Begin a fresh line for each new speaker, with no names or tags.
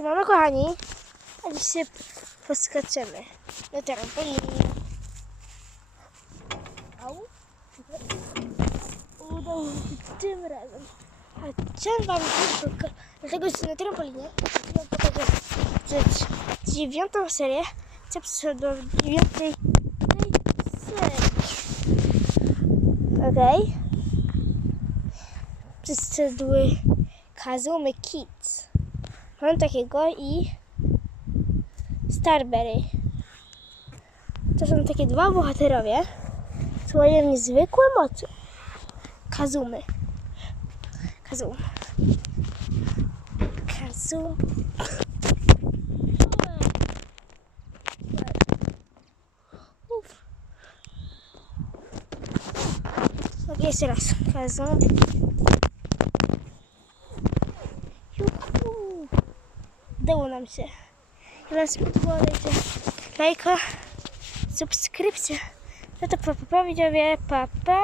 Siemano kochani, a dzisiaj poskaczemy na trampolinie. Au. Udało się tym razem. A chciałem wam tylko, dlatego że na trampolinie chciałem pokazać że dziewiątą serię, co przyszedłem do dziewiątej serii. Okej. Przyszedły Kazumy Kids. Mam takiego i Starberry. To są takie dwa bohaterowie, co mają niezwykłe moce. Kazumy. Kazum. Kazum. Jeszcze raz. Kazum. Udało nam się. Podobało, dajcie lajka, subskrypcję. No to pa, pa, pa, widzowie, pa, pa.